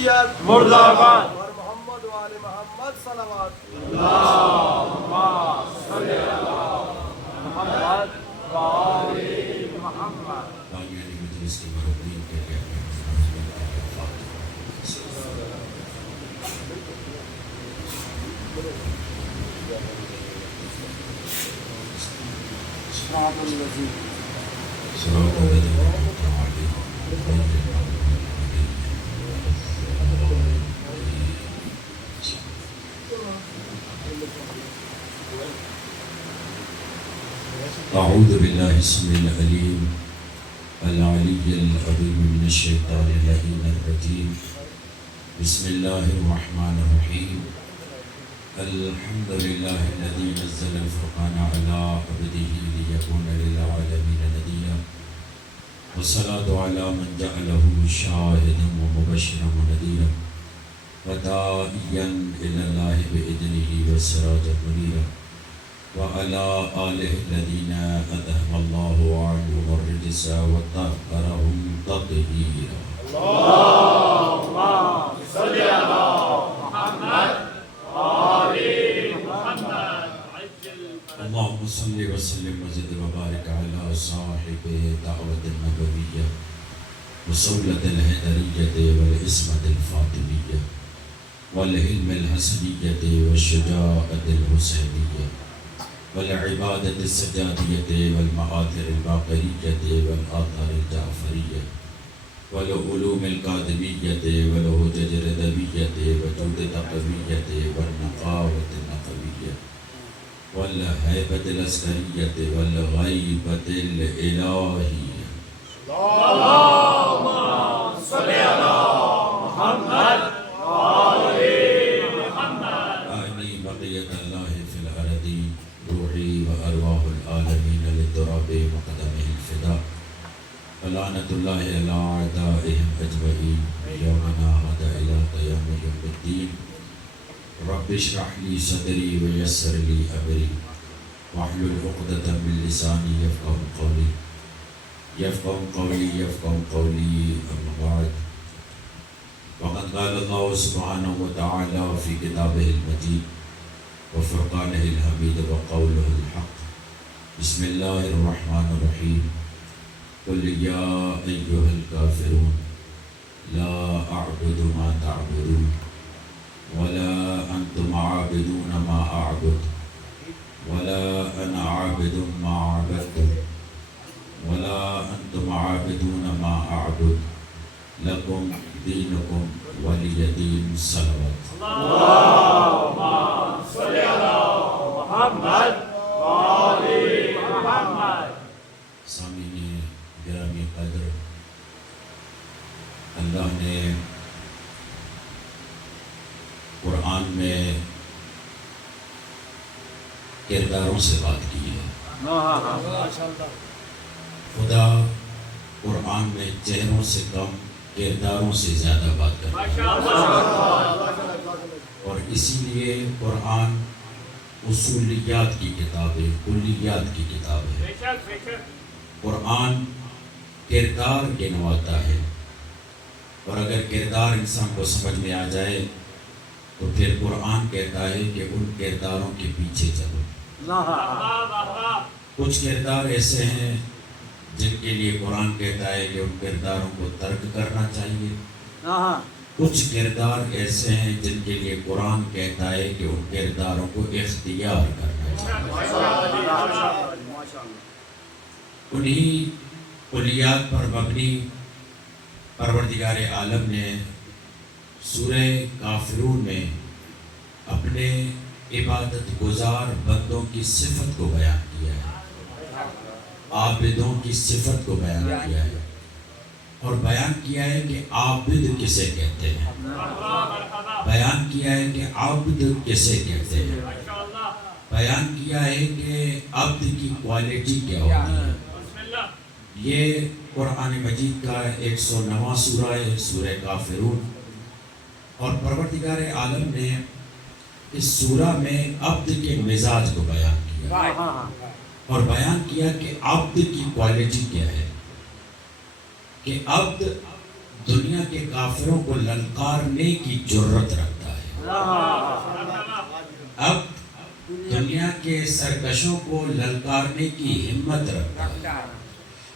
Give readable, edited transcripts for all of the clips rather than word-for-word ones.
جمہوریت مرد آباد اور محمد و آل محمد صلوات اللہم صلی علی محمد و آل محمد. باقیانی مجلس کی مربین کے لیے صراط الذین صراط الذین انعمت علیہم غیر المغضوب علیہم. اعوذ باللہ السمیع العلیم العلی العظیم من الشیطان اللعین الرجیم. بسم اللہ الرحمن الرحیم. الحمد للہ الذی نزل الفرقان علی عبدہ لیکون للعالمین نذیرا والصلاة علی من جعلہ شاہدا ومبشرا ونذیرا وداعیا الی اللہ بإذنہ وسراجا منیرا وعلی آلہ الذین اذہب اللہ عنہم الرجس وطہرہم تطہیرا. اللہم صلی علی محمد اللهم صل وسلم وزد وبارك على صاحب دعوة النبوية وصولة الهدرية والعصمة الفاطمية والحلم الحسنية والشجاعة الحسينية والعبادة السجادية والمآثر الباقرية والآثار الجعفرية والعلوم القادمية والهجج الردوية وجود تقوية والنقاوة النقوية والهيبة العسكرية والغيبة الإلهية. اللہم صلی علی محمد و آل محمد. أعني بقية الله في الأرض روحي وأرواح العالمين للتراب مقدمه الفداء ولعنة الله على أعدائهم أجمعين يومنا هذا إلى قيام يوم الدين. رب اشرح لي صدري ويسر لي أمري واحلل عقدة من لساني يفقهوا قولي أما بعد. وقد قال الله سبحانه وتعالى في كتابه المجيد وفرقانه الحميد وقوله الحق. بسم الله الرحمن الرحيم. قل يا أيها الكافرون لا أعبد ما تعبدون ولا أنتم عابدون ما أعبد ولا أنا عابد ما عبدتم ولا أنتم عابدون ما أعبد لكم دينكم ولي دين. صلوات. اللہم صلی علی محمد و آل محمد. سامعین گرامی قدر، اللہ نے قرآن میں کرداروں سے بات کی ہے. خدا قرآن میں چہروں سے کم کرداروں سے زیادہ بات کرتا ہے، اور اسی لیے قرآن اصولیات کی کتاب ہے، کلیات کی کتاب ہے. قرآن کردار گنواتا ہے، اور اگر کردار انسان کو سمجھ میں آ جائے تو پھر قرآن کہتا ہے کہ ان کرداروں کے پیچھے چلو. کچھ کردار ایسے ہیں جن کے لیے قرآن کہتا ہے کہ ان کرداروں کو ترک کرنا چاہیے. کچھ کردار ایسے ہیں جن کے لیے قرآن کہتا ہے کہ ان کرداروں کو اختیار کرنا چاہیے. انہی کلیات پر مبنی پروردگار عالم نے سورہ کافرون میں اپنے عبادت گزار بندوں کی صفت کو بیان کیا ہے، عابدوں کی صفت کو بیان کیا ہے، اور بیان کیا ہے کہ عابد کسے کہتے ہیں، بیان کیا ہے کہ عابد کسے کہتے ہیں، بیان کیا ہے کہ عبد کی کوالٹی کیا ہوتی ہے. یہ قرآن مجید کا 109واں سورہ ہے، سورہ کافرون. اور پروردگار عالم نے اس سورہ میں عبد کے مزاج کو بیان کیا اور بیان کیا کہ عبد کی کوالٹی کیا ہے، کہ عبد دنیا کے کافروں کو للکارنے کی جرت رکھتا ہے، اب دنیا کے سرکشوں کو للکارنے کی ہمت رکھتا ہے،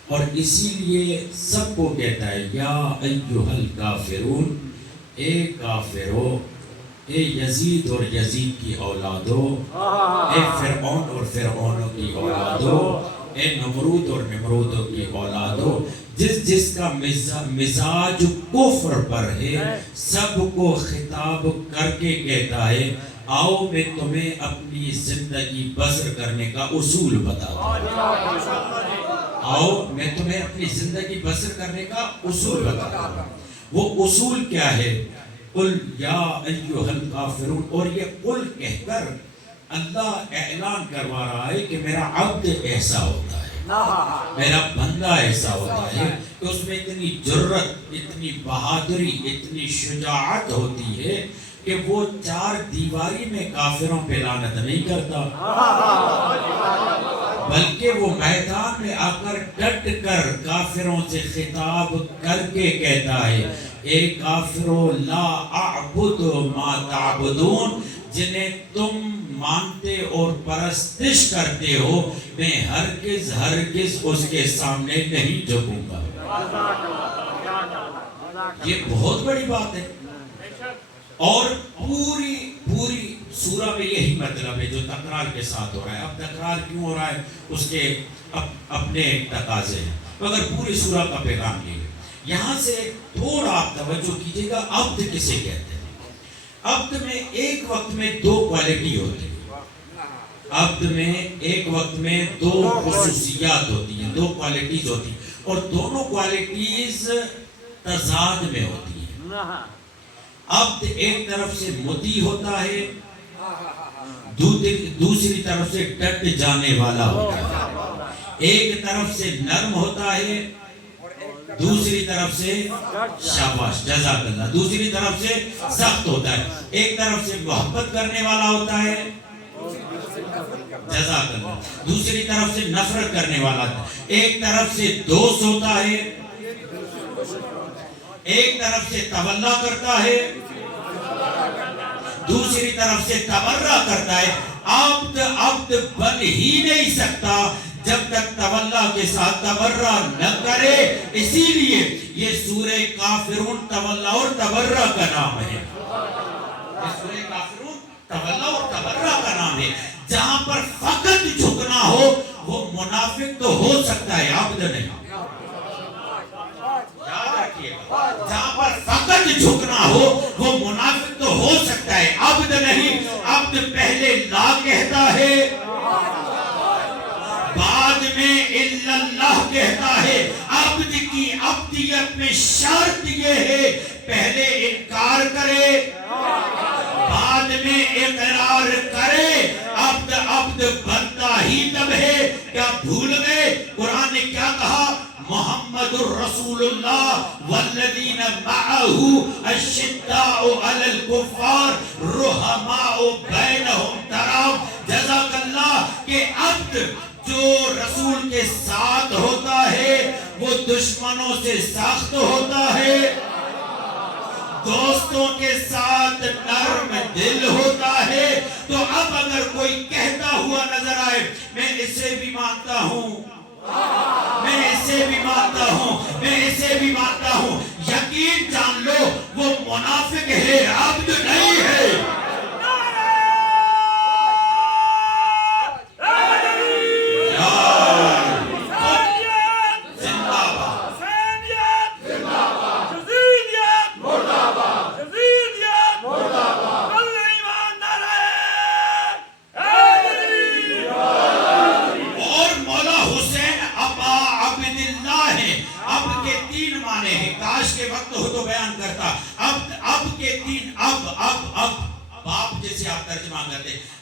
اور اسی لیے سب کو کہتا ہے یا ایھا الکافرون، اے کافرو، اے یزید اور یزید کی اولادو، اے فرعون اور فرعونوں کی اولادو، اے نمرود اور نمرودوں کی اولادو، جس کا مزاج کفر پر ہے، سب کو خطاب کر کے کہتا ہے آؤ میں تمہیں اپنی زندگی بسر کرنے کا اصول بتاتا ہوں، آؤ میں تمہیں اپنی زندگی بسر کرنے کا اصول بتاتا ہوں۔ وہ اصول کیا ہے؟ قل یا ایھا الکافرون، اور یہ قل کہہ کر اللہ اعلان کروا رہا ہے کہ میرا عبد ایسا ہوتا ہے، میرا بندہ ایسا ہوتا ہے کہ اس میں اتنی جرت، اتنی بہادری، اتنی شجاعت ہوتی ہے کہ وہ چار دیواری میں کافروں پہ لعنت نہیں کرتا، بلکہ وہ میدان میں آ کر ڈٹ کر کافروں سے خطاب کر کے کہتا ہے اے کافرو لا اعبد ما تعبدون، جنہیں تم مانتے اور پرستش کرتے ہو، میں ہرگز اس کے سامنے نہیں جھکوں گا۔ یہ بہت بڑی بات ہے، اور پوری سورہ میں یہی مطلب ہے جو تکرار کے ساتھ ہو رہا ہے۔ اب تکرار کیوں ہو رہا ہے؟ اس کے اپنے تقاضے ہیں، مگر پوری سورہ کا پیغام یہ ہے۔ یہاں سے تھوڑا آپ توجہ کیجئے گا، عبد کسے کہتے ہیں؟ عبد میں ایک وقت میں دو کوالٹی ہوتی ہے، عبد میں ایک وقت میں دو خصوصیات ہوتی ہیں، دو کوالٹیز ہوتی ہیں، اور دونوں کوالٹیز تضاد میں ہوتی ہیں۔ عبد ایک طرف سے مطیع ہوتا ہے، دوسری طرف سے ڈٹ جانے والا ہوتا ہے، ایک طرف سے نرم ہوتا ہے، دوسری طرف سے شاباش جزاک اللہ، دوسری طرف سے سخت ہوتا ہے، ایک طرف سے محبت کرنے والا ہوتا ہے جزاک اللہ، دوسری طرف سے نفرت کرنے والا ہوتا ہے، ایک طرف سے دوست ہوتا ہے، ایک طرف سے تولا کرتا ہے، دوسری طرف سے تبرہ کرتا ہے۔ عبد بن ہی نہیں سکتا جب تک تولا کے ساتھ تبرہ نہ کرے، اسی لیے یہ سورہ کافرون تولا اور تبرہ کا نام ہے، یہ سورہ کافرون تولا اور تبرہ کا نام ہے۔ جہاں پر فقط جھکنا ہو وہ منافق تو ہو سکتا ہے، عبد نہیں، یاد رکھیے گا، جہاں پر فقط جھکنا ہو وہ منافق تو ہو سکتا ہے، عبد نہیں۔ عبد پہلے لا کہتا ہے، بعد میں الا اللہ کہتا ہے۔ عبد کی عبدیت میں شرط یہ ہے پہلے انکار کرے بعد میں اقرار کرے۔ عبد بنتا ہی تب ہے۔ کیا بھول گئے قرآن نے کیا کہا؟ محمد الرسول اللہ والذین معہ الشداء علی الکفار رحماء بینہم تراہم۔ جزاک اللہ کہ عبد جو رسول کے ساتھ ہوتا ہے وہ دشمنوں سے سخت ہوتا ہے، دوستوں کے ساتھ نرم دل ہوتا ہے۔ تو اب اگر کوئی کہتا ہوا نظر آئے میں اسے بھی مانتا ہوں، میں اسے بھی مانتا ہوں، میں اسے بھی مانتا ہوں، یقین جان لو وہ منافق ہے، عبد نہیں ہے۔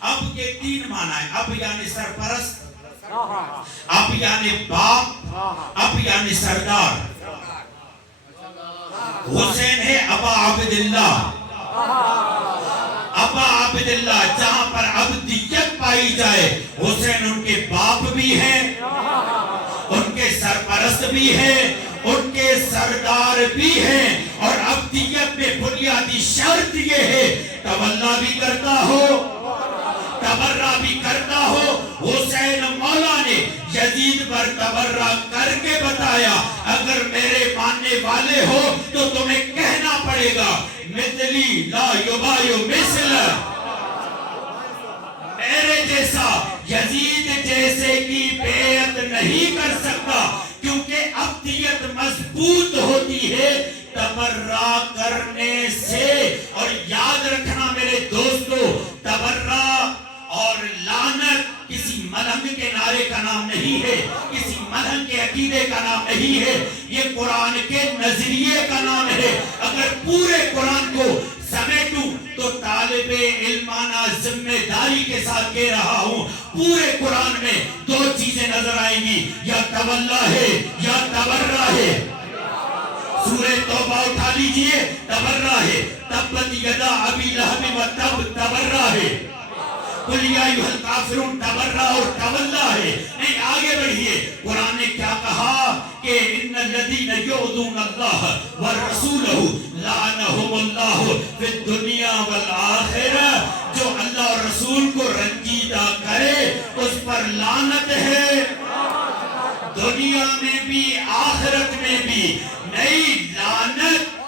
اب کے تین معنی ہیں، اب یعنی سرپرست، اب یعنی باپ، اب یعنی سردار۔ حسین ہے ابا عبداللہ، ابا عبداللہ، جہاں پر عبدیت پائی جائے حسین ان کے باپ بھی ہیں، ان کے سرپرست بھی ہیں، ان کے سردار بھی ہیں اور ابدیت میں بنیادی شرط یہ ہے تولا بھی کرتا ہو تبرہ بھی کرتا ہو. حسین مولا نے یزید پر تبرہ کر کے بتایا اگر میرے ماننے والے ہو تو تمہیں کہنا پڑے گا مثلی لا یبایع مثل، میرے جیسا یزید جیسے کی بیعت نہیں کر سکتا کیونکہ ابدیت مضبوط ہوتی ہے تبرہ کرنے سے. اور یاد رکھنا میرے دوستو، تبرہ اور لعنت کسی ملنگ کے نعرے کا نام نہیں ہے، کسی ملنگ کے عقیدے کا نام نہیں ہے، یہ قرآن کے نظریے کا نام ہے. اگر پورے قرآن کو سمیٹوں تو طالب علمانہ ذمہ داری کے ساتھ کہہ رہا ہوں پورے قرآن میں دو چیزیں نظر آئیں گی، یا تولا ہے یا تبرہ ہے. سورہ توبہ اٹھا لیجئے، تبرہ ہے. تبت یدا ابی لہب و تب، تبرہ ہے. قل یا ایھا الکافرون، تبرہ اور تولا ہے. نہیں، آگے بڑھئے. قرآن نے کیا کہا کہ ان الذین یؤذون اللہ ورسولہ لعنہم اللہ فی الدنیا والآخرہ، جو اللہ اور رسول کو رنجیدہ کرے اس پر لعنت ہے دنیا میں بھی آخرت میں بھی. نہیں، لعنت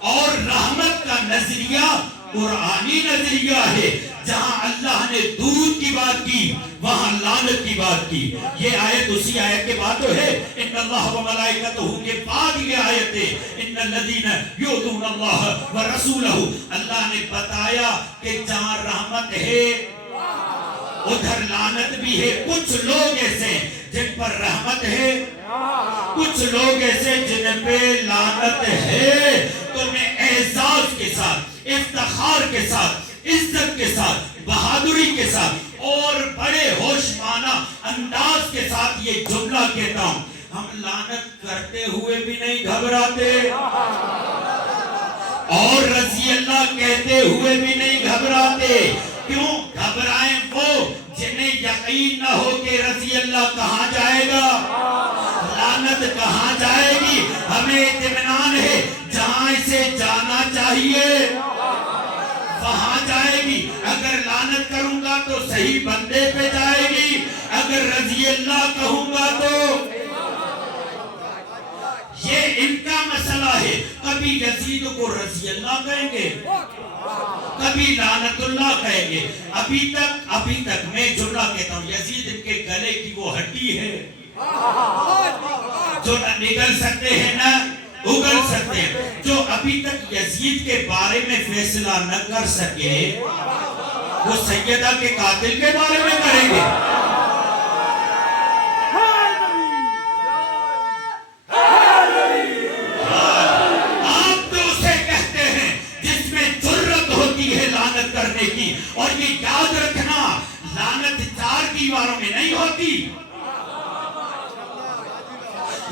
اور رحمت کا نظریہ قرآنی نظریہ ہے. جہاں اللہ نے دودھ کی بات کی وہاں لعنت کی بات کی. یہ آیت اسی آیت کے بعد تو ہے ان اللہ و ملائکتہ کے بعد یہ آیت ہے ان الذین یؤذون اللہ ورسولہ. اللہ نے بتایا کہ جہاں رحمت ہے ادھر لعنت بھی ہے. کچھ لوگ ایسے جن پر رحمت ہے، کچھ لوگ ایسے جن پہ لعنت ہے. تو میں اعزاز کے ساتھ، افتخار کے ساتھ، عزت کے ساتھ، بہادری کے ساتھ اور بڑے ہوشمانہ انداز کے ساتھ یہ جملہ کہتا ہوں، ہم لعنت کرتے ہوئے بھی نہیں گھبراتے اور رضی اللہ کہتے ہوئے بھی نہیں گھبراتے. کیوں گھبرائیں وہ جنہیں یقین نہ ہو کہ رضی اللہ کہاں جائے گا، لعنت کہاں جائے گی. ہمیں اطمینان ہے جہاں اسے جانا چاہیے وہاں جائے گی. اگر لعنت کروں گا تو صحیح بندے پہ جائے گی، اگر رضی اللہ کہوں گا تو یہ ان کا مسئلہ ہے. کبھی یزید کو رضی اللہ کہیں گے، کبھی لعنت اللہ کہیں گے. ابھی تک میں جملہ کہتا ہوں، یزید ان کے گلے کی وہ ہڈی ہے جو نہ نگل سکتے ہیں نہ اگل سکتے ہیں. جو ابھی تک یزید کے بارے میں فیصلہ نہ کر سکے وہ سیدہ کے قاتل کے بارے میں کریں گے. آپ تو اسے کہتے ہیں جس میں جرت ہوتی ہے لعنت کرنے کی. اور یہ یاد رکھنا، لعنت چار دیواروں میں نہیں ہوتی.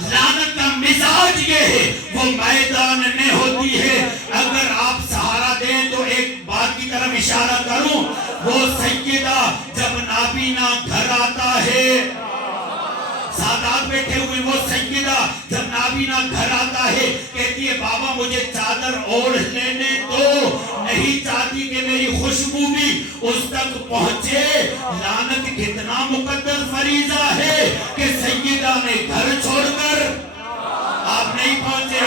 لعنت کا مزاج یہ ہے وہ میدان میں ہوتی ہے. اگر آپ سہارا دیں تو ایک بات کی طرف اشارہ کروں، وہ سیدہ جب نابینا گھر آتا ہے، سادات بیٹھے ہوئے، وہ سیدہ جب نابینا گھر آتا ہے کہتی ہے بابا مجھے چادر اوڑھ لینے دو، نہیں چاہتی کہ میری خوشبو بھی اس تک پہنچے. لعنت کتنا مقدس فریضہ ہے کہ سیدہ نے گھر چھوڑ کر، آپ نہیں پہنچے،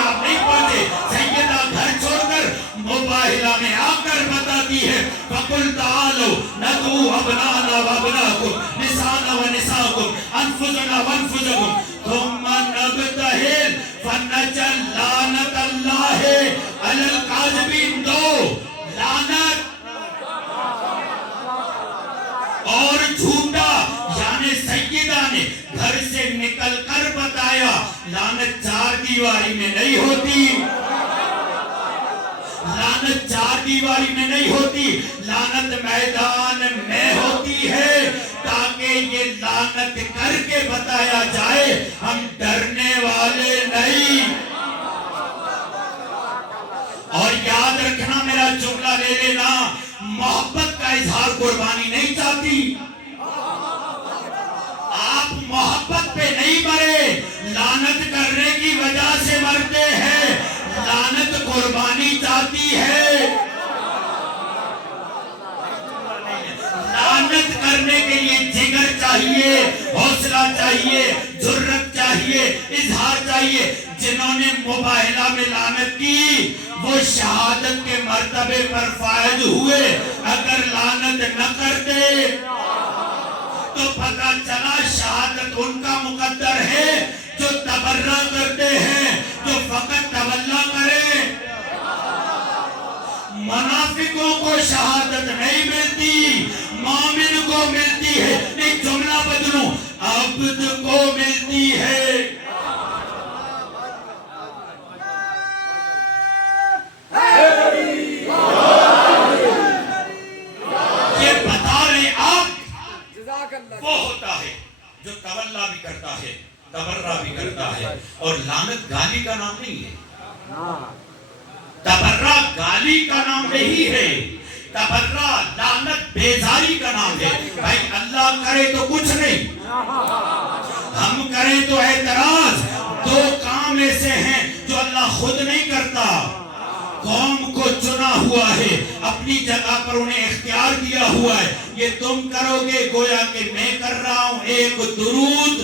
سیدہ گھر چھوڑ کر مباہلہ میں آ کر بتاتی ہے فَقُلْ تَعَالُوا نَدْعُوا أَبْنَاءَنَا وَأَبْنَاءَكُمْ نِسَاءَنَا وَنِسَاءَكُمْ أَنفُسَنَا وَأَنفُسَكُمْ ثُمَّ نَبْتَهِلْ فَنَجْعَلْ لَعْنَتَ اللَّهِ عَلَى الْكَاذِبِينَ. دو لعنت اور جھوٹا، یعنی سیدہ نے گھر سے نکل کر بتایا. لعنت چار دیواری میں نہیں ہوتی، لعنت چار دیواری میں نہیں ہوتی، لعنت میدان میں ہوتی ہے تاکہ یہ لعنت کر کے بتایا جائے ہم ڈرنے والے نہیں. اور یاد رکھنا، میرا جملہ لے لینا، محبت کا اظہار قربانی نہیں چاہتی. آپ محبت پہ نہیں مرے، لعنت کر کرنے کی وجہ سے مرتے ہیں، لعنت قربانی چاہتی ہے۔ لعنت کرنے کے لیے جگر چاہیے، حوصلہ چاہیے، جرت چاہیے، اظہار چاہیے۔ جنہوں نے مباہلہ میں لعنت کی وہ شہادت کے مرتبے پر فائز ہوئے، اگر لعنت نہ کرتے تو پتہ چلا شہادت ان کا مقدر ہے جو تبرہ کرتے ہیں، جو فقط تولا کریں۔ منافقوں کو شہادت نہیں ملتی، مومن کو ملتی ہے۔ نہیں، جملہ بدلوں، عبد کو ملتی ہے۔ یہ بتا رہے آپ وہ ہوتا ہے جو تولا بھی کرتا ہے، تبرہ بھی کرتا ہے، اور لعنت گالی کا نام نہیں ہے۔ تبرہ گالی کا نام نہیں ہے، تبرہ لعنت بیزاری کا نام ہے۔ بھائی اللہ کرے تو کچھ نہیں، ہم کریں تو اعتراض۔ دو کام ایسے ہیں جو اللہ خود نہیں کرتا، قوم کو چنا ہوا ہے، اپنی جگہ پر انہیں اختیار دیا ہوا ہے۔ یہ تم کرو گے گویا کہ میں کر رہا ہوں، ایک درود،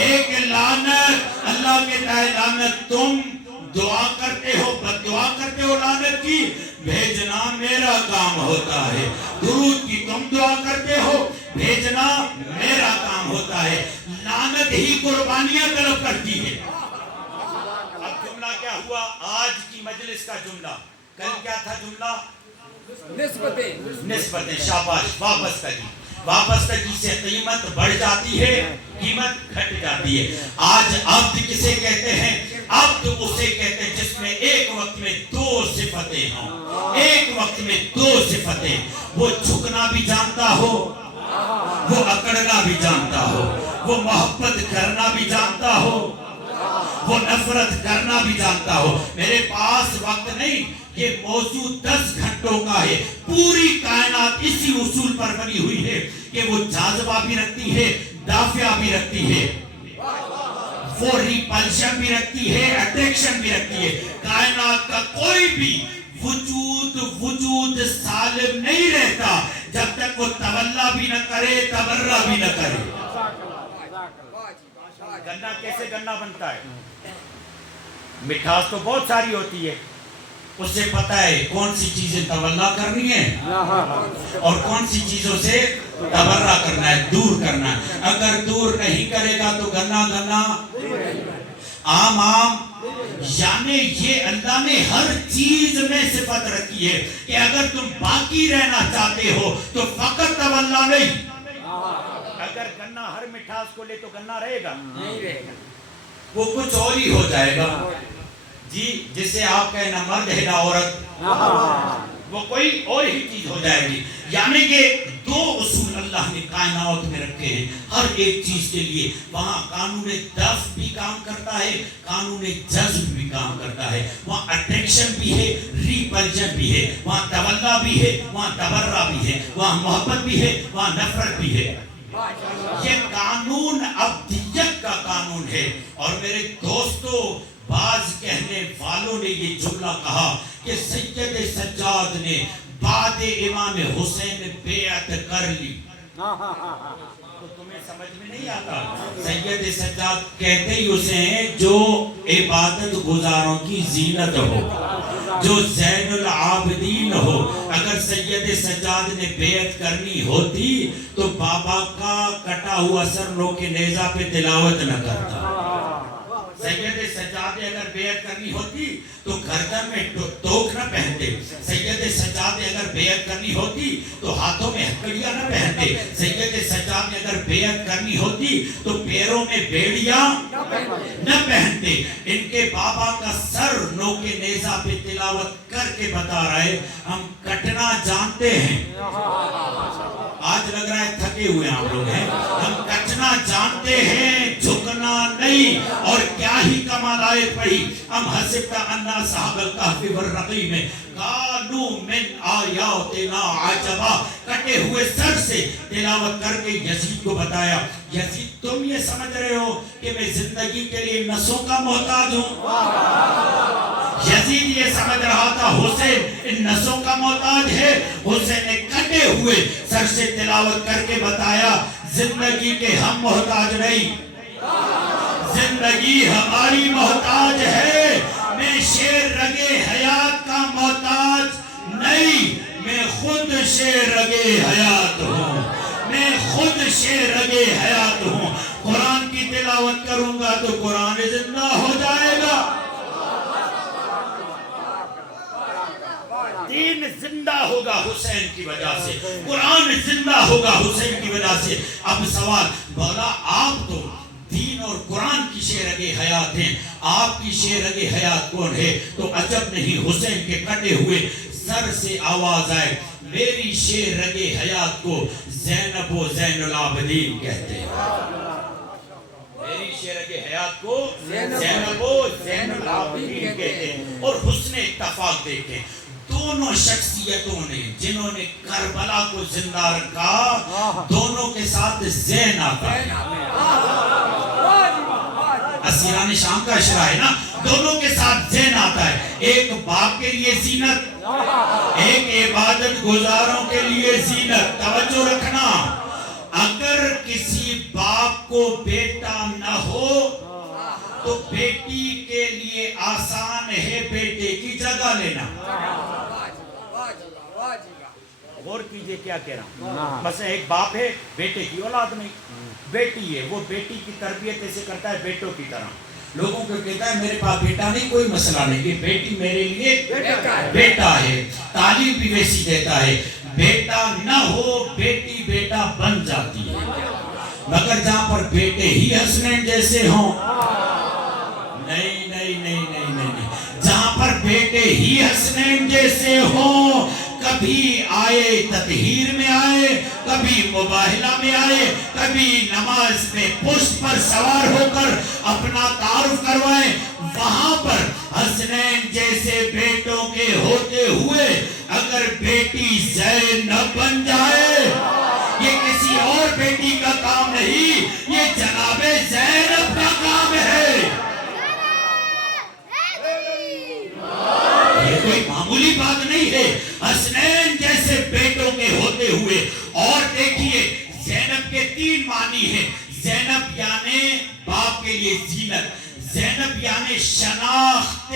ایک لعنت۔ اللہ کے تائے لعنت تم دعا کرتے ہو، بد دعا کرتے ہو، لعنت کی بھیجنا میرا کام ہوتا ہے۔ درود کی تم دعا کرتے ہو، بھیجنا میرا کام ہوتا ہے۔ لعنت ہی قربانیاں طلب کرتی ہے۔ اب جملہ کیا ہوا؟ آج کی مجلس کا جملہ، کل کیا تھا جملہ؟ نسبتیں، شاباش، وابستگی سے قیمت بڑھ جاتی ہے، قیمت گھٹ جاتی ہے۔ آج عبد کسے کہتے ہیں؟ عبد اسے کہتے ہیں جس میں ایک وقت میں دو صفتیں ہوں، ایک وقت میں دو صفتیں۔ وہ جھکنا بھی جانتا ہو، وہ اکڑنا بھی جانتا ہو، وہ محبت کرنا بھی جانتا ہو، وہ نفرت کرنا بھی جانتا ہو۔ میرے پاس وقت نہیں، یہ موضوع 10 گھنٹوں کا ہے۔ پوری کائنات اسی اصول پر بنی ہوئی ہے کہ وہ جاذبہ بھی رکھتی ہے، دافع بھی رکھتی ہے، وہ ریپلشن بھی رکھتی ہے، اٹریکشن بھی رکھتی ہے۔ کائنات کا کوئی بھی وجود سالم نہیں رہتا جب تک وہ تولا بھی نہ کرے، تبرہ بھی نہ کرے۔ گنا کیسے گنا بنتا ہے؟ مٹھاس تو بہت ساری ہوتی ہے، اس سے پتہ ہے کون سی چیزیں تولا کرنی ہے اور کون سی چیزوں سے تبرہ کرنا ہے، دور کرنا ہے۔ اگر دور نہیں کرے گا تو گنا عام، یعنی یہ اللہ نے ہر چیز میں صفت رکھی ہے کہ اگر تم باقی رہنا چاہتے ہو تو فقط تولا نہیں۔ اگر گنا ہر مٹھاس کو لے تو گنا رہے گا نہیں، رہے گا، وہ کچھ اور ہی ہو جائے گا۔ جی، جسے آپ کہیں نہ مرد ہے نہ عورت، وہ کوئی اور ہی چیز ہو جائے گی۔ یعنی کہ دو اصول اللہ نے کائنات میں رکھے ہیں ہر ایک چیز کے لیے۔ وہاں قانون دفع بھی کام کرتا ہے، قانون جذب بھی کام کرتا ہے، وہاں اٹریکشن بھی ہے، ریپلشن بھی ہے، وہاں تولا بھی ہے، وہاں تبرہ بھی ہے، وہاں محبت بھی ہے، وہاں نفرت بھی ہے۔ یہ قانون ابدیت کا قانون ہے۔ اور میرے دوستو، بعض کہنے والوں نے یہ جملہ کہا کہ سید سجاد نے بعد امام حسین بیعت کر لی، تو تمہیں سمجھ میں نہیں آتا؟ سید سجاد کہتے ہی اسے ہیں جو عبادت گزاروں کی زینت ہو، جو زین العابدین ہو۔ اگر سید سجاد نے بیعت کرنی ہوتی تو بابا کا کٹا ہوا سر لو کے نیزہ پہ تلاوت نہ کرتا۔ سید سجاد نے اگر بیعت کرنی ہوتی تو گردن میں توک نہ پہنتے۔ سید سجاد نے اگر بیعت کرنی ہوتی تو ہاتھوں میں ہتھکڑیاں نہ پہنتے۔ سید سجاد نے اگر بیعت کرنی ہوتی تو پیروں میں بیڑیاں نہ پہنتے۔ ان کے بابا کا سر نو کے نیزہ پہ تلاوت کر کے بتا رہے ہم کٹنا جانتے ہیں۔ آج لگ رہا ہے تھکے ہوئے ہم لوگ ہیں۔ ہم کٹنا جانتے ہیں، جھکنا نہیں۔ اور کیا ہی کمال آیت پڑھی، ام حسبت ان اصحاب الکہف والرقیم کانوا من آیاتنا عجبا. کٹے ہوئے سر سے تلاوت کر کے یزید کو بتایا یزید تم یہ سمجھ رہے ہو کہ میں زندگی کے لیے نسوں کا محتاج ہوں؟ یزید یہ سمجھ رہا تھا حسین ان نسوں کا محتاج ہے. حسین نے کٹے ہوئے سر سے تلاوت کر کے بتایا زندگی کے ہم محتاج نہیں، زندگی ہماری محتاج ہے. میں شیر رگے حیات کا محتاج نہیں، میں خود شیر رگے حیات ہوں، میں خود شیر رگے حیات ہوں. قرآن کی تلاوت کروں گا تو قرآن زندہ ہو جائے گا، دین زندہ ہوگا حسین کی وجہ سے، قرآن زندہ ہوگا حسین کی وجہ سے. اب سوال مولا آپ تو دین اور قرآن کی شیر رگے حیات ہیں، آپ کی شیر رگے حیات کون ہے؟ تو عجب نہیں حسین کے کٹے ہوئے سر سے آواز آئے میری شیر رگے حیات کو زینب و زین العابدین کہتے ہیں، میری شیر رگے حیات کو زینب و زین العابدین کہتے ہیں. اور حسن اتفاق دیکھیں دونوں شخصیتوں نے جنہوں نے کربلا کو زندہ رکھا دونوں کے ساتھ زین آتا ہے. اسیران شام کا اشرا ہے نا، دونوں کے ساتھ زین آتا ہے. ایک باپ کے لیے زینت، ایک عبادت گزاروں کے لیے زینت. توجہ رکھنا اگر کسی باپ کو بیٹا نہ ہو تو بیٹی کے لیے آسان ہے بیٹے کی جگہ لینا. غور کیجئے کیا کہہ رہا ہوں. مثلا ایک باپ ہے بیٹے کی اولاد نہیں، بیٹی ہے وہ بیٹی کی تربیت ایسے کرتا ہے بیٹوں کی طرح. لوگوں کو کہتا ہے میرے پاس بیٹا نہیں کوئی مسئلہ نہیں، کہ بیٹی میرے لیے بیٹا ہے. تعلیم بھی ویسی دیتا ہے. بیٹا نہ ہو بیٹی بیٹا بن جاتی ہے، مگر جہاں پر بیٹے ہی حسنین جیسے ہوں نہیں نہیں نہیں نہیں نہیں، جہاں پر بیٹے ہی حسنین جیسے ہوں کبھی آئے تطہیر میں آئے، کبھی مباہلہ میں آئے، کبھی نماز میں پشت پر سوار ہو کر اپنا تعارف کروائیں، وہاں پر حسنین جیسے بیٹوں کے ہوتے ہوئے اگر بیٹی زینب بن جائے یہ کسی اور بیٹی کا کام نہیں، یہ جناب زینب کا کام ہے. یہ کوئی معمولی بات نہیں ہے. حسنین جیسے بیٹوں کے ہوتے ہوئے. اور دیکھیے زینب کے 3 معنی ہیں. زینب یعنی باپ کے لیے زینت، زینب یعنی شناخت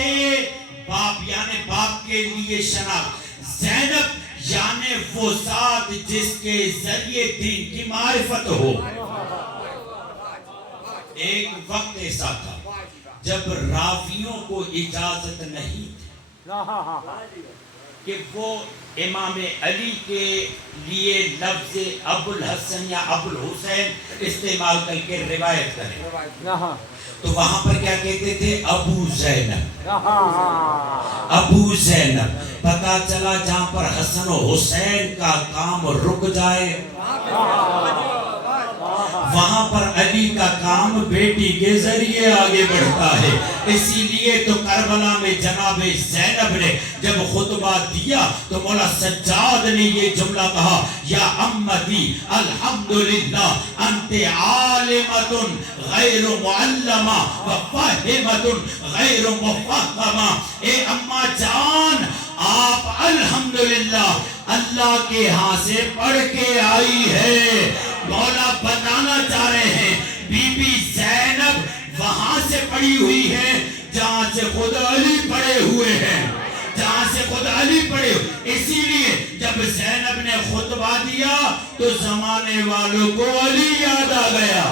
باپ، یعنی باپ کے لیے شناخت. زینب یعنی وہ ذات جس کے ذریعے دین کی معرفت ہو. ایک وقت ایسا تھا جب راویوں کو اجازت نہیں تھی کہ وہ امام علی کے لیے لفظ ابو الحسن یا ابو الحسین استعمال کر کے روایت کریں. تو وہاں پر کیا کہتے تھے؟ ابو زینب، ابو زینب. پتا چلا جہاں پر حسن و حسین کا کام رک جائے وہاں پر علی کا کام بیٹی کے ذریعے آگے بڑھتا ہے. اسی لیے تو کربلا میں جناب زینب نے جب خطبہ دیا تو مولا سجاد نے یہ جملہ کہا یا امتی الحمدللہ انت عالمت غیر معلمہ وفہمت غیر مفہمہ. اے اماں جان آپ الحمدللہ اللہ کے ہاں سے پڑھ کے آئی ہے. مولا بتانا چاہ رہے ہیں بی بی زینب وہاں سے پڑھی ہوئی ہے جہاں سے خود علی پڑھے ہوئے ہیں، جہاں سے خود علی پڑھے. اسی لیے جب زینب نے خطبہ دیا تو زمانے والوں کو علی یاد آ گیا.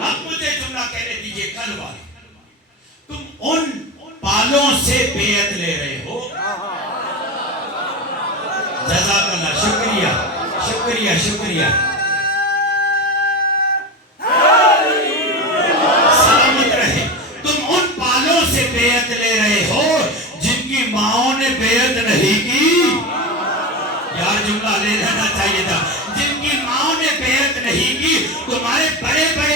اب مجھے جملہ کہنے دیجئے کل والے تم ان پالوں سے بیعت لے رہے ہو. جزاک اللہ، شکریہ شکریہ شکریہ. سلامت رہے. تم ان پالوں سے بیعت لے رہے ہو جن کی ماؤں نے بیعت نہیں کی. یار جملہ لے لینا چاہیے تھا. جن کی ماؤں نے بیعت نہیں کی. تمہارے بڑے بڑے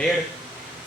1.5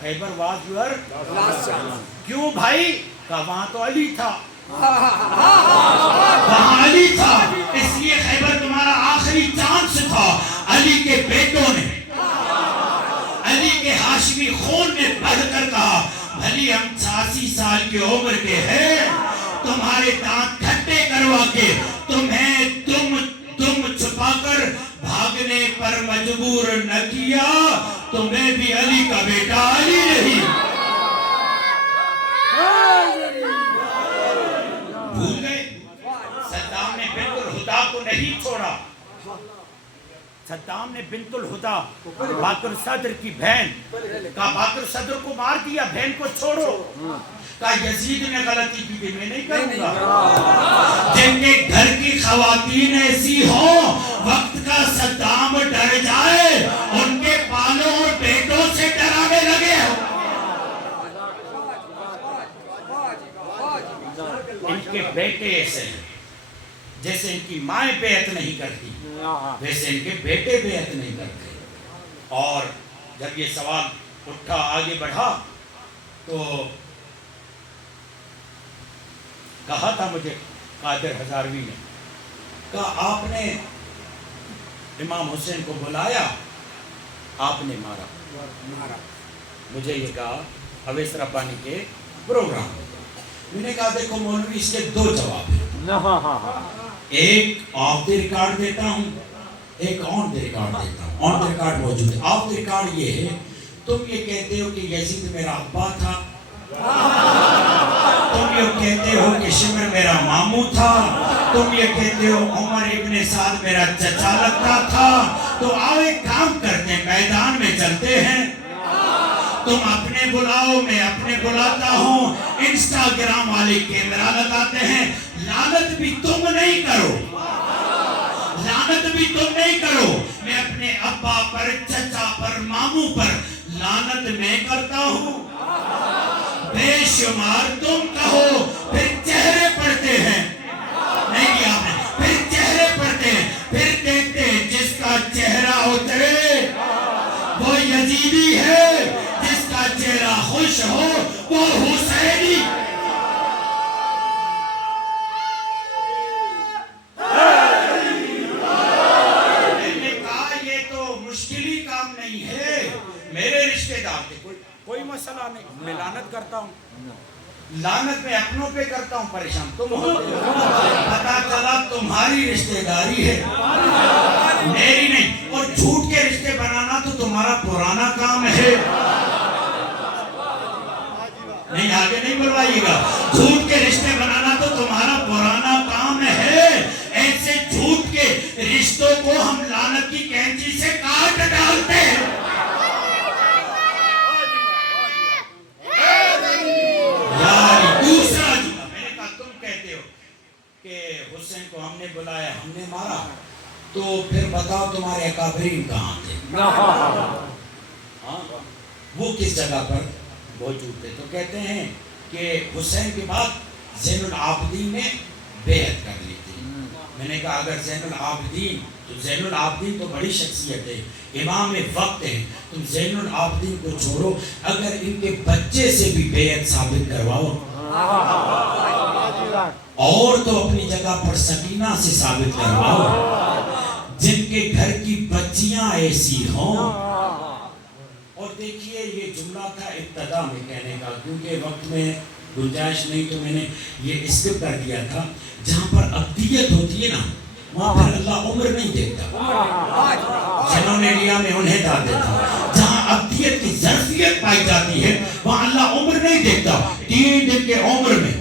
خیبر واز یور کیوں بھائی؟ کہا وہاں تو علی تھا، وہاں علی تھا، اس لیے خیبر تمہارا آخری چانس تھا۔ علی کے بیٹوں نے علی کے ہاشمی خون میں بڑھ کر کہا بھلی ہم 86 سال کی عمر کے ہیں، تمہارے دانت کھٹے کروا کے تمہیں تم چھپا کر بھاگنے پر مجبور نہ کیا، تمہیں بھی علی کا بیٹا علی نہیں۔ بھول گئے؟ صدام نے بنت الہدا کو نہیں چھوڑا، صدام نے بنت الہدا باقر صدر کی بہن، کہا باقر صدر کو مار دیا، بہن کو چھوڑو، کہا یزید نے غلطی کی تھی میں نہیں کروں گا۔ جن کے گھر کی خواتین ایسی ہوں وقت کا صدام ڈر جائے ان کے بالوں اور بیٹوں سے ڈرانے لگے ہو۔ ان کے بیٹے ایسے ہیں جیسے ان کی مائیں بیعت نہیں کرتی ویسے ان کے بیٹے بیعت نہیں کرتے۔ اور جب یہ سوال اٹھا آگے بڑھا تو کہا تھا مجھے قادر ہزاروی نے، کہا آپ نے امام حسین کو بلایا، آپ نے مارا۔ مجھے یہ کہا اویس ربانی کے پروگرام میں نے کہا دیکھو مولوی اس کے دو جواب ہیں، ایک آف دی ریکارڈ دیتا ہوں، ایک آن دی ریکارڈ دیتا ہوں۔ آن دی ریکارڈ موجود ہے، آف دی ریکارڈ یہ ہے تم یہ کہتے ہو کہ یزید میرا ابا تھا، تم یہ کہتے ہو کہ شمر میرا ماموں تھا، تم یہ کہتے ہو عمر ابن سعد میرا چچا لگتا تھا، تو آؤ ایک کام کرتے ہیں میدان میں چلتے ہیں، تم اپنے بلاؤ میں اپنے بلاتا ہوں، انسٹاگرام والے کیمرہ لگاتے ہیں، لعنت بھی تم نہیں کرو، لعنت بھی تم نہیں کرو، میں اپنے ابا پر چچا پر ماموں پر لعنت میں کرتا ہوں، بے شمار تم کہو، پھر چہرے پڑھتے ہیں، نہیں کیا آپ نے، پھر چہرے پڑھتے ہیں، پھر دیکھتے ہیں جس کا چہرہ اترے وہ یزیدی ہے، جس کا چہرہ خوش ہو وہ حسینی۔ میں نے کہا یہ تو مشکلی کام نہیں ہے، میرے رشتہ دار تھے، کوئی مسئلہ نہیں، میں لعنت کرتا ہوں، لعنت میں اپنوں پہ کرتا ہوں، پریشان تم ہوتے ہو، پتا چلا تمہاری رشتہ داری ہے میری نہیں، اور جھوٹ کے رشتے بنانا تو تمہارا پرانا کام ہے، نہیں آگے نہیں بلوائیے گا، جھوٹ کے رشتے بنانا تو تمہارا پرانا کام ہے، ایسے جھوٹ کے رشتوں کو ہم لعنت کی کینچی سے کاٹ ڈالتے ہیں۔ دوسرا جملہ میں نے کہا تم کہتے ہو کہ حسین کو ہم نے بلایا ہم نے مارا، تو پھر بتاؤ تمہارے اکابرین کہاں تھے؟ وہ کس جگہ پر موجود تھے؟ تو کہتے ہیں کہ حسین کے بعد زین العابدین نے بیعت کر لی تھی۔ میں نے کہا اگر زین العابدین، تو زین العابدین تو بڑی شخصیت ہے، امام وقت ہے، تم زین العابدین کو چھوڑو، اگر ان کے بچے سے بھی بیعت ثابت کرواؤ، اور تو اپنی جگہ پر سکینہ سے ثابت کرواؤ، جن کے گھر کی بچیاں ایسی ہوں۔ اور دیکھیے یہ جملہ تھا ابتدا میں کہنے کا، کیونکہ وقت میں گنجائش نہیں تو میں نے یہ اسکپ کر دیا تھا، جہاں پر ابدیت ہوتی ہے نا وہاں پر اللہ عمر نہیں دیکھتا، جنہوں نے لیا میں انہیں دا دیتا، جہاں ابدیت کی ظرفیت پائی جاتی ہے وہاں اللہ عمر نہیں دیکھتا۔ 3 دن کے عمر میں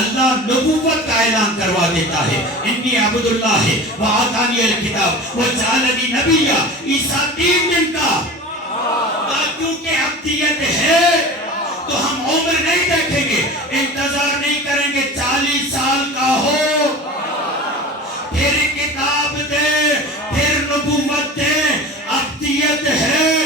اللہ نبوت کا اعلان کروا دیتا ہے، انی عبد اللہ ہے وآتانی الکتاب وجعلنی نبیہ، عیسیٰ 3 دن کا، کیونکہ ابدیت ہے تو ہم عمر نہیں دیکھیں گے، انتظار نہیں کریں گے 40 سال کا ہو پھر کتاب دے پھر نبوت دے، ابدیت ہے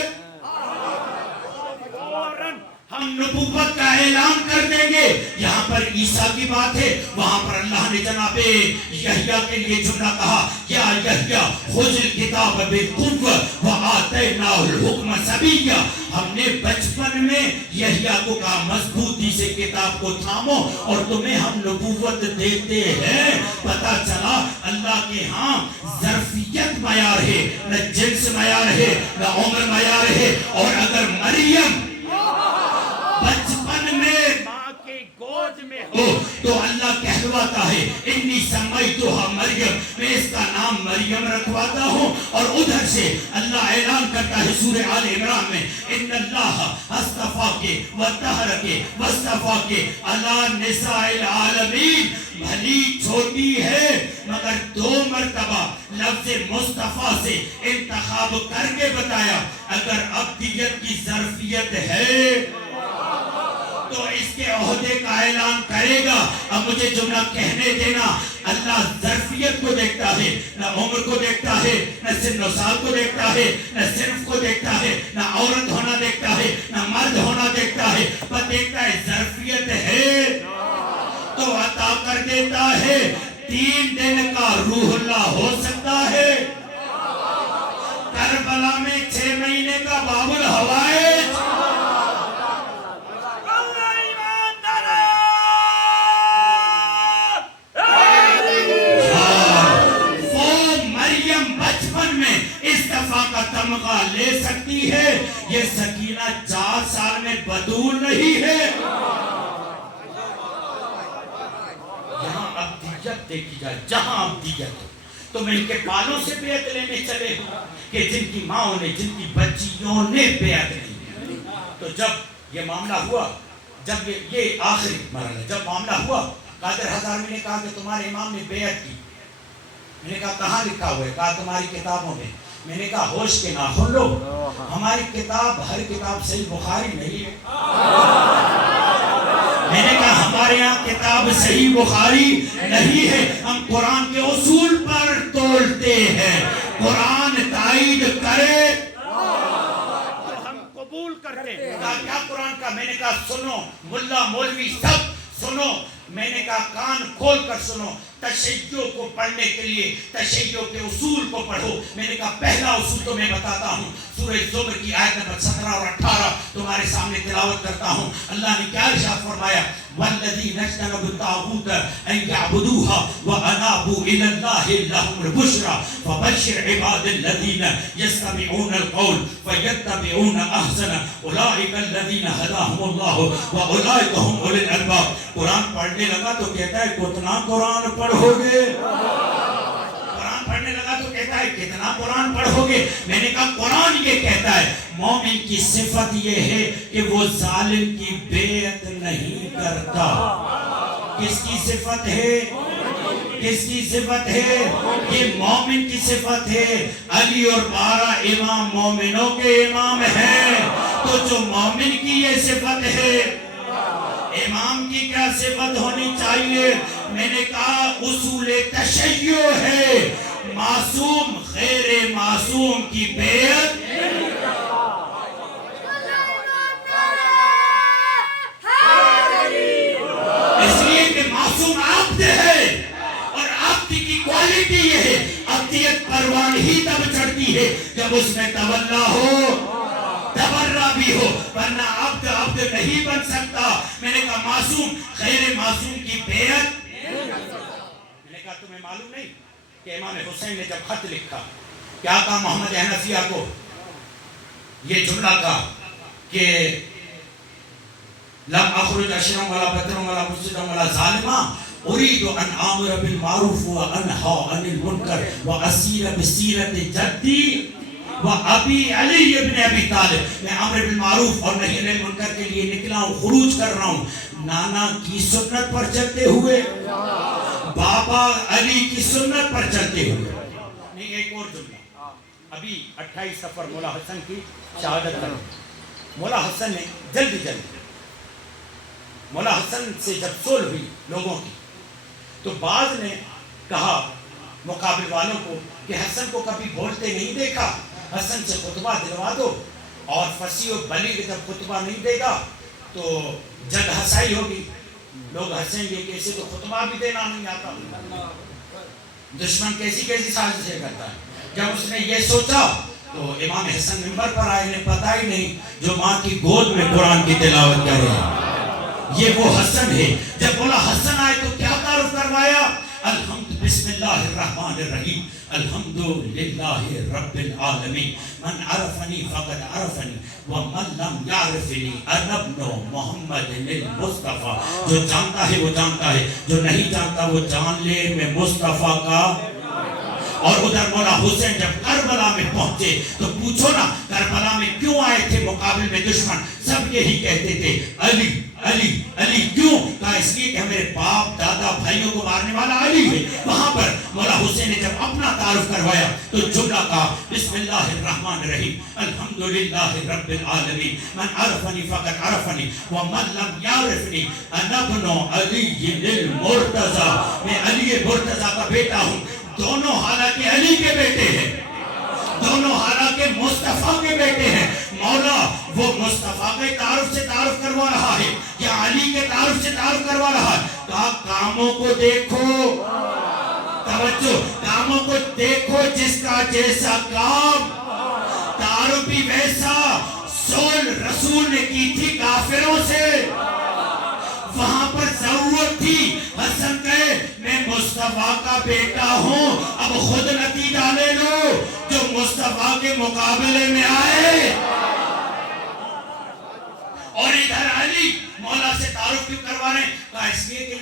ہم نبوت کا اعلان کر دیں گے۔ یہاں پر عیسیٰ کی بات ہے وہاں پر اللہ نے جناب یحییٰ کے لیے جملہ کہا یا یحییٰ خذ الکتاب بقوة وآتیناہ الحکم صبیّا. ہم نے بچپن میں یحییٰ کو کہا مضبوطی سے کتاب کو تھامو اور تمہیں ہم نبوت دیتے ہیں. پتہ چلا اللہ کے ہاں ظرفیت معیار ہے نہ جنس معیار ہے نہ عمر معیار ہے. اور اگر مریم بچپن میں ماں کے گود میں ہو تو اللہ کہلواتا ہے انی سمیتھا مریم, میں اس کا نام مریم رکھواتا ہوں. اور ادھر سے اللہ اعلان کرتا ہے سورہ آل عمران میں ان اللہ اصطفاکے وطہرکے واصطفاکے علی نساء العالمین. بھلی چھوٹی ہے مگر 2 مرتبہ لفظ مصطفیٰ سے انتخاب کر کے بتایا. اگر ابدیت کی ظرفیت ہے تو اس کے عہدے کا اعلان کرے گا. اب مجھے جملہ کہنے دینا. اللہ ظرفیت کو دیکھتا ہے, نہ عمر کو دیکھتا ہے, نہ سن و سال کو دیکھتا ہے, نہ صرف کو دیکھتا ہے, نہ عورت ہونا دیکھتا ہے, نہ مرد ہونا دیکھتا ہے, پر دیکھتا ہے ظرفیت ہے تو عطا کر دیتا ہے. 3 دن کا روح اللہ ہو سکتا ہے, کربلا میں 6 مہینے کا باب الحوائج. کا تمغہ لے سکتی ہے. یہ سکینہ 4 سال میں بدول نہیں ہے. یہاں ابدیت دیکھی جائے, جہاں ابدیت تم ان کے بالوں سے بیعت لینے چلے ہو کہ جن کی ماں نے, جن کی بچیوں نے بیعت نہیں. تو جب یہ معاملہ ہوا, جب یہ آخری مرحلہ جب معاملہ ہوا, قادر ہزاروی نے کہا کہ تمہارے امام نے بیعت کی. میں نے کہا کہاں لکھا ہوا ہے؟ کہا تمہاری کتابوں میں. میں نے کہا ہوش کے ناخن لو, ہماری کتاب ہر کتاب صحیح بخاری نہیں ہے. میں نے کہا ہمارے ہاں کتاب صحیح بخاری نہیں ہے, ہم قرآن کے اصول پر تولتے ہیں. قرآن تائید کرے تو ہم قبول کرتے ہیں. کہا کیا قرآن کا؟ میں نے کہا سنو ملا مولوی سب سنو. میں نے کہا کان کھول کر سنو. تشیع کو پڑھنے کے لیے تشیع کے اصول کو پڑھو. میں نے کہا پہلا اصول تو میں بتاتا ہوں, سورہ زمر کی آیت نمبر 17 اور 18 تمہارے سامنے تلاوت کرتا ہوں. اللہ نے کیا ارشاد فرمایا؟ والذین اجتنبوا الطاغوت ان یعبدوها وانابوا الی اللہ لهم البشرى فبشر عباد الذین یستمعون القول فیتبعون احسنہ اولئک الذین ہداهم اللہ واولئک هم اولو الالباب. قرآن پڑھنے لگا تو کہتا ہے کتنا قرآن پڑھو گے. قرآن پڑھنے لگا تو کہتا ہے کتنا قرآن پڑھو گے. میں نے کہا قرآن یہ کہتا ہے مومن کی صفت یہ ہے کہ وہ ظالم کی بیعت نہیں کرتا. کس کی صفت ہے؟ کس کی صفت ہے؟ یہ مومن کی صفت ہے. علی اور 12 امام مومنوں کے امام ہیں. تو جو مومن کی یہ صفت ہے, امام کی کیا صفت ہونی چاہیے؟ میں نے کہا اصول تشیع ہے, معصوم غیر معصوم کی بیعت. اس لیے کہ معصوم عبد ہے, اور عبد کی کوالٹی یہ ہے عبدیت پروان ہی تب چڑھتی ہے جب اس میں تولا ہو, تبرہ بھی ہو, ورنہ عبد عبد نہیں بن سکتا. میں نے کہا معصوم غیر معصوم کی بیعت. میں نے کہا تمہیں معلوم نہیں کہ امام حسین نے جب خط لکھا کیا کہا محمد حنفیہ کو؟ یہ جملہ کہا کہ لم اخرج اشرا ولا بدرا ولا مفسدا ولا ظالما اريد ان امر بالمعروف وانهى عن المنكر واسير بسيره جدي وابی علی ابن ابی طالب. میں امر بالمعروف اور نہی عن المنکر کے لیے نکلا ہوں, خروج کر رہا ہوں نانا کی سنت پر چلتے ہوئے, بابا علی کی سنت پر چلتے ہوئے. نہیں, ایک اور جملہ. ابھی 28 سفر مولا حسن کی شہادت کر. مولا حسن نے جلدی مولا حسن سے جب صلح ہوئی لوگوں کی تو بعض نے کہا مقابل والوں کو کہ حسن کو کبھی بولتے نہیں دیکھا, حسن سے خطبہ دلوا دو. اور فصیح و بلیغ جب خطبہ نہیں دے گا تو جگ ہسائی ہوگی. لوگ ہنسیں گے کہ اسے تو خطبہ بھی دینا نہیں آتا. دشمن کیسی کیسی سازشیں کرتا ہے. جب اس نے یہ سوچا تو امام حسن منبر پر آئے, انہیں پتہ ہی نہیں جو ماں کی گود میں قرآن کی تلاوت کر رہے ہیں یہ وہ حسن ہے. جب بولا حسن آئے تو کیا تعارف کروایا؟ الحمد بسم اللہ الرحمن الرحیم الحمد للہ رب العالمین من عرفنی فقد عرفنی ومن لم یعرفنی انا ابن محمد المصطفیٰ. جو جانتا ہے وہ جانتا ہے, جو نہیں جانتا وہ جان لے میں مصطفیٰ کا. اور ادھر مولا حسین جب کربلا میں پہنچے تو پوچھو نا کربلا میں کیوں آئے تھے مقابل میں دشمن؟ سب یہی کہتے تھے علی علی علی. کیوں؟ کہا اس لیے کہ ہمارے باپ دادا بھائیوں کو مارنے والا علی ہے. وہاں پر مولا حسین نے جب اپنا تعارف کروایا تو جملہ کہا بسم اللہ الرحمن الرحیم الحمدللہ رب العالمین من عرفنی فقد عرفنی ومن لم یعرفنی انا ابن علی المرتضی. میں علی مرتضی کا بیٹا ہوں. دونوں حالانکہ علی کے بیٹے ہیں, دونوں حالانکہ مصطفیٰ کے بیٹے ہیں. مولا وہ مصطفیٰ کے تعارف سے تعارف کروا رہا ہے یا علی کے تعارف سے تعارف کروا رہا ہے؟ کہا کاموں کو دیکھو, توجہ, کاموں کو دیکھو جس کا جیسا کام تعارف بھی ویسا. سول رسول نے کی تھی کافروں سے, وہاں پر ضرورت تھی. حسن کہے میں مصطفیٰ کا بیٹا ہوں, اب خود نتیجہ لے لو جو مصطفیٰ کے مقابلے میں آئے. اور ادھر علی مولا سے تعارف کیوں کروا رہے ہیں؟ کہا اس لیے کہ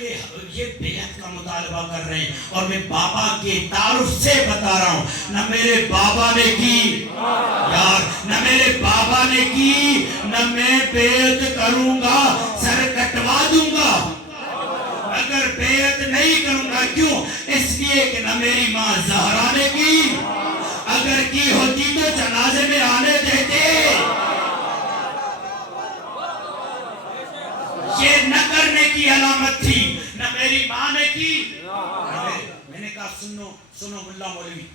یہ بیعت کا مطالبہ کر رہے ہیں اور میں بابا کے تعارف سے بتا رہا ہوں. نہ میرے بابا نے کی یار, نہ میرے بابا نے کی, نہ میں بیعت کروں گا سر کٹوا دوں گا. اگر بیعت نہیں کروں گا کیوں؟ اس لیے کہ نہ میری ماں زہرا نے کی, اگر کی ہوتی تو جنازے میں آنے دیتے. یہ نہ کرنے کی علامت تھی, نہ میری ماں نے کی. میں نے کہا سنو ملا مولوی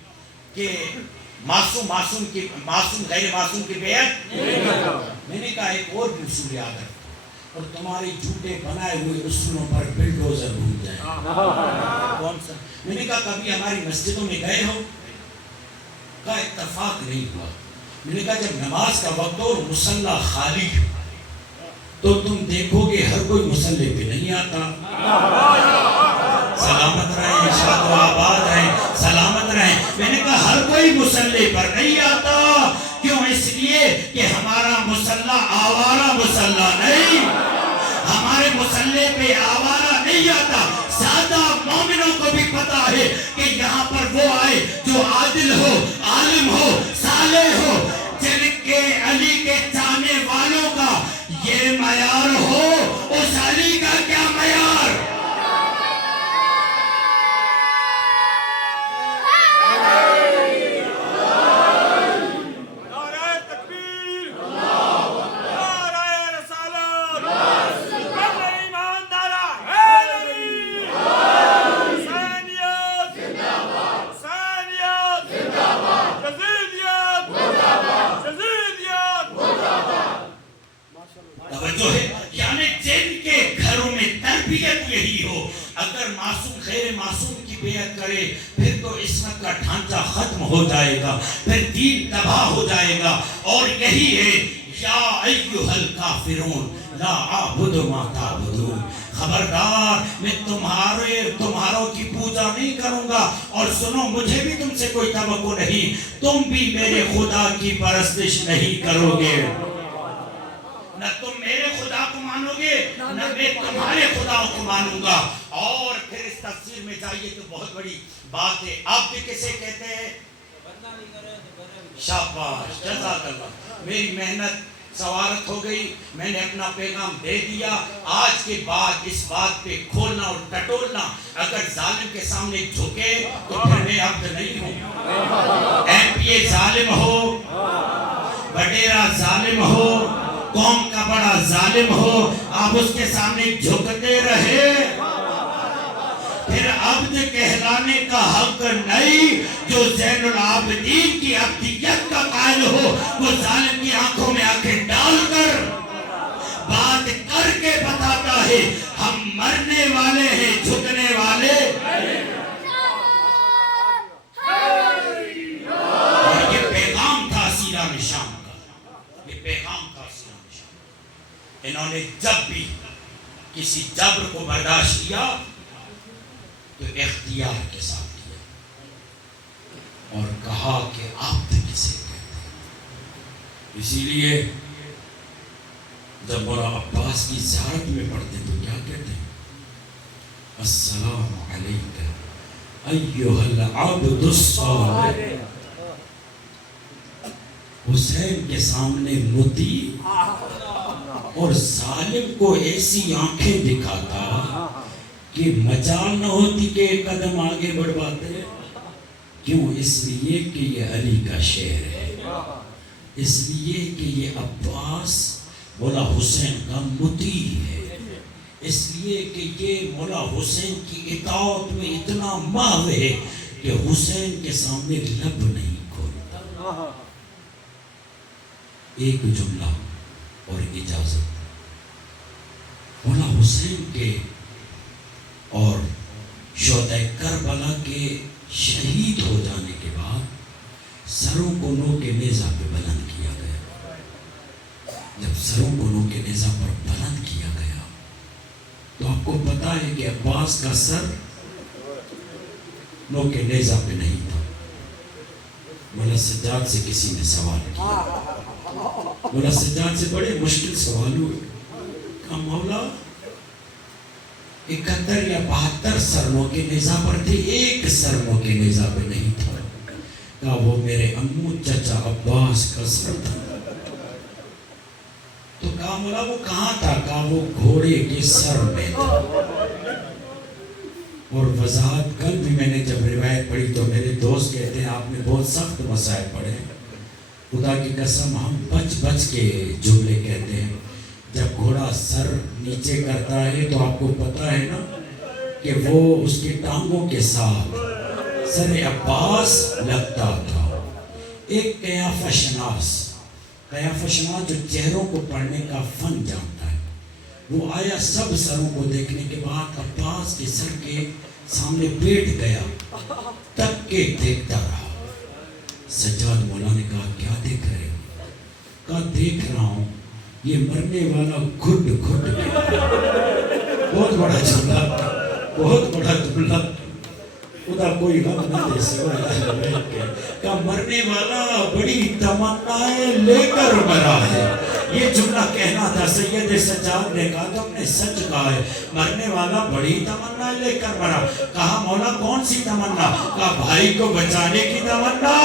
کہ معصوم غیر معصوم کی بیعت. میں نے کہا ایک اور بھی اصول یاد رکھو اور تمہارے جھوٹے بنائے ہوئے اصولوں پر بلڈوزر گھوم جائے. کون سا؟ میں نے کہا کبھی ہماری مسجدوں میں گئے ہو؟ کہا اتفاق نہیں ہوا. میں نے کہا جب نماز کا وقت ہو اور مصلی خالی تو تم دیکھو گے ہر کوئی مصلی پہ نہیں آتا. سلامت رہیں, شاد و آباد رہیں, سلامت رہیں. میں نے کہا ہر کوئی مصلی پر نہیں آتا. کیوں؟ اس لیے کہ ہمارا مصلی آوارہ مصلی نہیں, ہمارے مصلی پہ آوارہ نہیں آتا. سادہ مومنوں کو بھی پتا ہے کہ یہاں پر وہ آئے جو عادل ہو, عالم ہو, صالح ہو, جن کے علی کے چاہنے والوں کا یہ معیار ہو. اس علی کا کیا معیار؟ یعنی جن کے گھروں میں تربیت یہی ہو, اگر معصوم غیر معصوم کی بیعت کرے پھر تو عصمت کا ڈھانچہ ختم ہو جائے گا, پھر دین تباہ ہو جائے گا. اور یہی ہے یا ایھا الکافرون لا اعبد ما تعبدون. خبردار میں تمہاروں کی پوجا نہیں کروں گا. اور سنو مجھے بھی تم سے کوئی توقع نہیں, تم بھی میرے خدا کی پرستش نہیں کرو گے. نہ تم میرے خدا کو مانو گے نہ میں تمہارے خدا کو مانوں گا. اور پھر اس تفسیر میں جائیے تو بہت بڑی بات ہے. آپ بھی کسے کہتے ہیں؟ شاباش, جزاک اللہ. میری محنت سوارت ہو گئی, میں نے اپنا پیغام دے دیا. آج کے بعد اس بات پہ کھولنا اور ٹٹولنا, اگر ظالم کے سامنے جھکے تو پھر میں عبد نہیں ہوں. ایم پی اے ظالم ہو, وڈیرا ظالم ہو, قوم کا بڑا ظالم ہو, آپ اس کے سامنے جھکتے رہے. پھر عبد کہلانے کا حق نہیں. جو زین العابدین کی عبدیت کا قائل ہو وہ ظالم کی آنکھوں میں آنکھیں ڈال کر بات کر کے بتاتا ہے ہم مرنے والے ہیں جھکنے والے اور یہ پیغام تھا سیرہ شام کا، یہ پیغام تھا سیرہ شام۔ انہوں نے جب بھی کسی جبر کو برداشت کیا تو اختیار کے ساتھ کیا اور کہا کہ عبد کسے کہتے ہیں۔ اسی لیے جب مولا عباس کی زیارت میں پڑھتے تو کیا کہتے ہیں؟ السلام علیکہ ایھا العبد الصالح۔ حسین کے سامنے مطیع اور ظالم کو ایسی آنکھیں دکھاتا کہ مجال نہ ہوتی کہ ایک قدم آگے بڑھواتے۔ کیوں؟ اس لیے کہ یہ علی کا شعر ہے، اس لیے کہ یہ عباس مولا حسین کا مطیع ہے، اس لیے کہ یہ مولا حسین کی اطاعت میں اتنا ماہر ہے کہ حسین کے سامنے لب نہیں کھولتا۔ ایک جملہ اور اجازت، مولا حسین کے اور شہداء کربلا کے شہید ہو جانے کے بعد سروں کو نو کے نیزہ پہ بلند کیا گیا۔ جب سروں کو نو کے نیزہ پر بلند کیا گیا تو آپ کو پتا ہے کہ عباس کا سر نو کے نیزہ پہ نہیں تھا۔ مولا سجاد سے کسی نے سوال کیا، مولا سجاد سے بڑے مشکل سوال ہوئے، کہا مولا 71 یا 72 سرموں کے نیزہ پر تھے، ایک سرموں کے نیزہ پہ نہیں تھا۔ کہا وہ میرے امو چچا عباس کا سر تھا۔ تو کہا مولا وہ کہاں تھا؟ کہا وہ گھوڑے کے سر میں تھا۔ اور وضاحت کل بھی میں نے جب روایت پڑھی تو میرے دوست کہتے ہیں آپ نے بہت سخت مسائل پڑھے، خدا کی قسم ہم بچ بچ کے جملے کہتے ہیں۔ جب گھوڑا سر نیچے کرتا ہے تو آپ کو پتا ہے نا کہ وہ اس کے ٹانگوں کے ساتھ سر عباس لگتا تھا۔ ایک قیافہ شناس جو چہروں کو پڑھنے کا فن جانتا ہے، وہ آیا سب سروں کو دیکھنے کے بعد عباس کے سر کے سامنے بیٹھ گیا، تک کے دیکھتا رہا۔ سجاد مولا نے کہا کیا دیکھ رہے ہو؟ کہا دیکھ رہا ہوں یہ مرنے والا گھٹ گھٹ کے۔ بہت بڑا جملہ، بہت بڑا جملہ، خدا کوئی غم نہ دے سوائے کہ مرنے والا بڑی تمنائیں لے کر مرا ہے۔ یہ جملہ کہنا تھا سید سجاد نے کہا تم نے سچ کہا ہے، مرنے والا بڑی تمنا لے کر مرا۔ کہا مولا کون سی تمنا؟ کہا بھائی کو بچانے کی تمنا،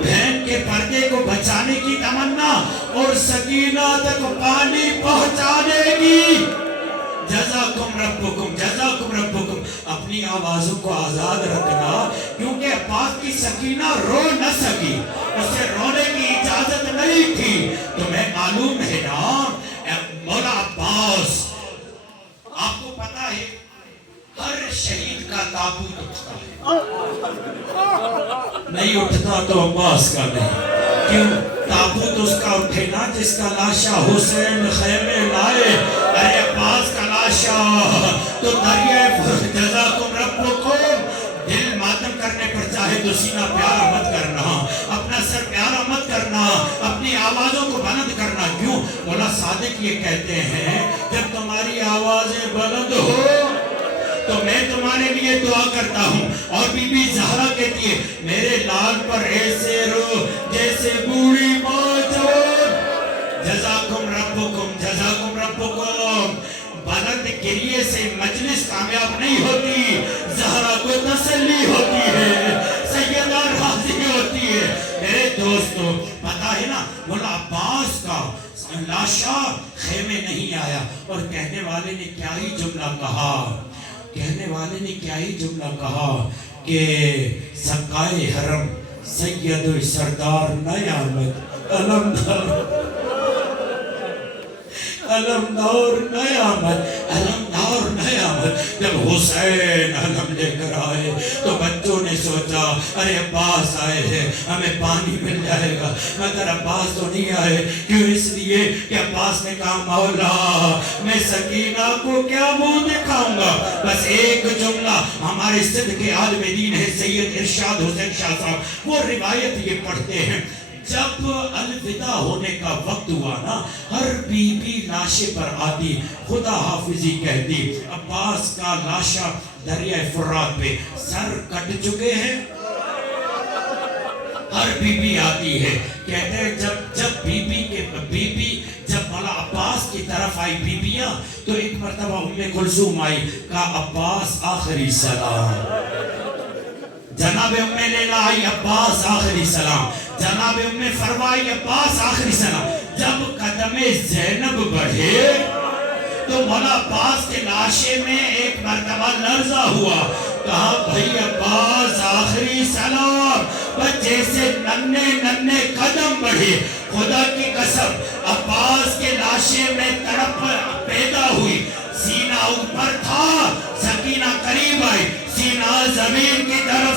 بہن کے پردے کو بچانے کی تمنا، اور سکینہ تک پانی پہنچانے کی۔ جزاکم ربکم جزاکم ربکم۔ اپنی آوازوں کو آزاد رکھنا، کیونکہ عباس کی سکینہ رو نہ سکی، اسے رونے کی اجازت نہیں تھی۔ تمہیں معلوم ہے نا مولا عباس، آپ کو پتا ہے ہر شہید کا تابوت اٹھتا ہے، نہیں اٹھتا تو عباس کا نہیں۔ کیوں؟ تابوت اس کا اٹھے نا جس کا لاشا حسین خیمے لائے، ارے عباس کا لاشا تو دریائے۔ جزاکم ربکم۔ دل ماتم کرنے پر چاہے تو سینہ پیارا مت کرنا، اپنا سر پیارا مت کرنا، اپنی آوازوں کو بلند کرنا۔ کیوں؟ مولا صادق یہ کہتے ہیں جب تمہاری آوازیں بلند ہو تو میں تمہارے لیے دعا کرتا ہوں۔ اور بی بی زہرا کہتی ہے میرے لال پر ایسے رو جیسے بوڑھی موجود۔ جزاکم ربکم جزاکم ربکم۔ بلند گریے سے مجلس کامیاب نہیں ہوتی، زہرا کو تسلی ہوتی ہے، سیدہ راضی ہوتی ہے۔ میرے دوستو پتا ہے نا مولا عباس کا لاشا خیمے نہیں آیا، اور کہنے والے نے کیا ہی جملہ کہا، کہنے والے نے کیا ہی جملہ کہا کہ سقائے حرم سید و سردار نیامت علمدار علمدار نیامت علمدار نیامت۔ جب حسین علم لے کر آئے تو بچوں نے سوچا ارے عباس آئے ہیں ہمیں پانی مل جائے گا، مگر عباس تو نہیں آئے. کیوں؟ اس لیے کہ عباس نے کہا مولا میں سکینہ کو کیا منہ دکھاؤں گا. بس ایک جملہ ہمارے صدق عالم دین ہے سید ارشاد حسین شاہ صاحب، وہ روایت یہ پڑھتے ہیں جب الوداع ہونے کا وقت ہوا نا، ہر بی بی لاشے پر آتی خدا حافظی کہتی. عباس کا لاشا دریائے فرات پہ سر کٹ چکے ہیں. ہر بی بی آتی ہے کہتے ہیں جب بی بی جب مولا عباس کی طرف آئی بیبیاں تو ایک مرتبہ ام کلثوم آئی، کہا عباس آخری سلام. جناب ام لیلا آئی، عباس آخری سلام. جناب ام فرمائی، عباس آخری سلام. جب قدم زینب بڑھے تو مولا عباس کے لاشے میں ایک مرتبہ لرزہ ہوا. کہا بھئی عباس آخری سلام. بس جیسے ننے قدم بڑھے، خدا کی قسم عباس کے لاشے میں تڑپ پیدا ہوئی. سینہ اوپر تھا، سکینہ قریب آئی، سینہ زمین کی طرف